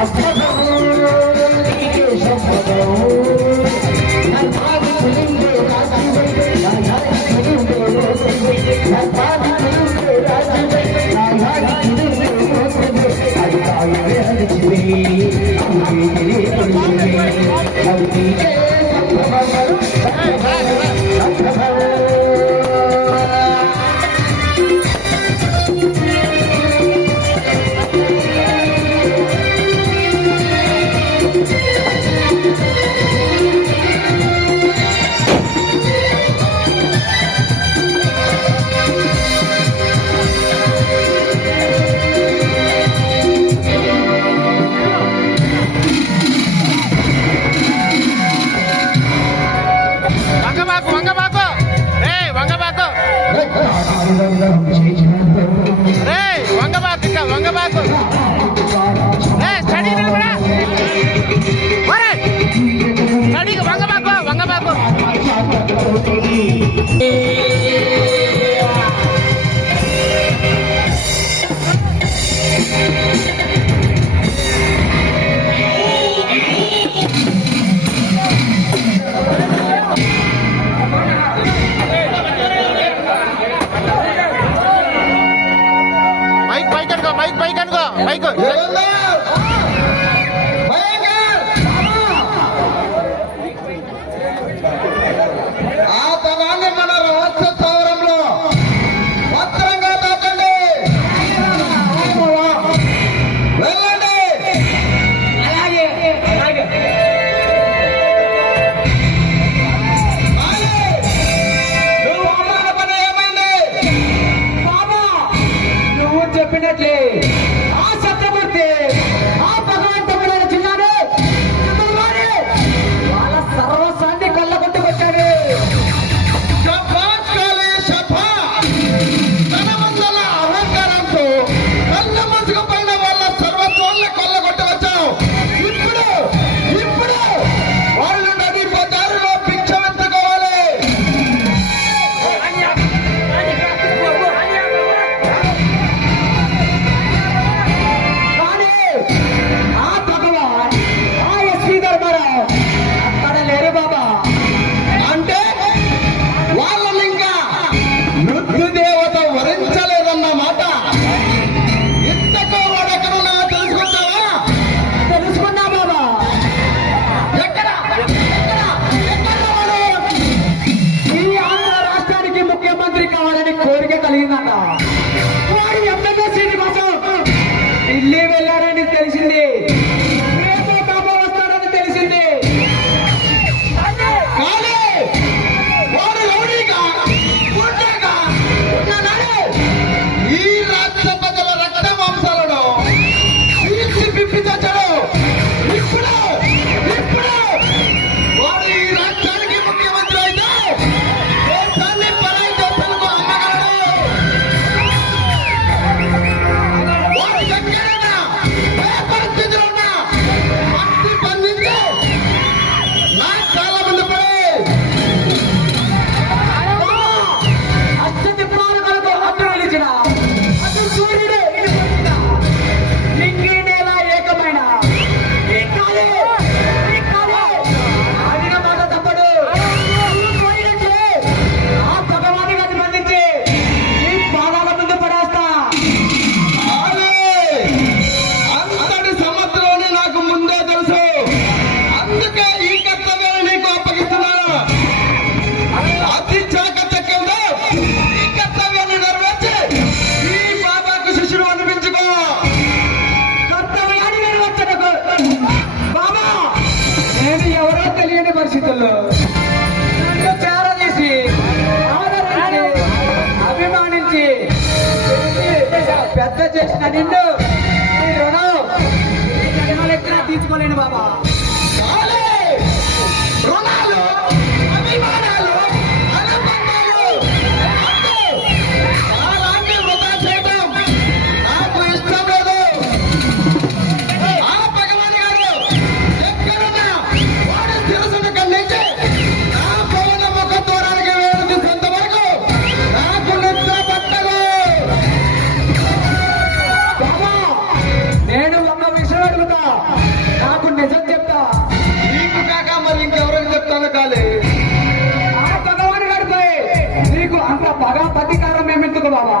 Just Gracias. పైకి పైకి అనుకో పైకి పరిస్థితుల్లో చేరదీసి ఆదరించి అభిమానించి పెద్ద చేసిన నిన్ను రుణం తీసుకోలేను బాబా. రుణాలు బాగా ప్రతీకారం ఏమెందుకు బాబా?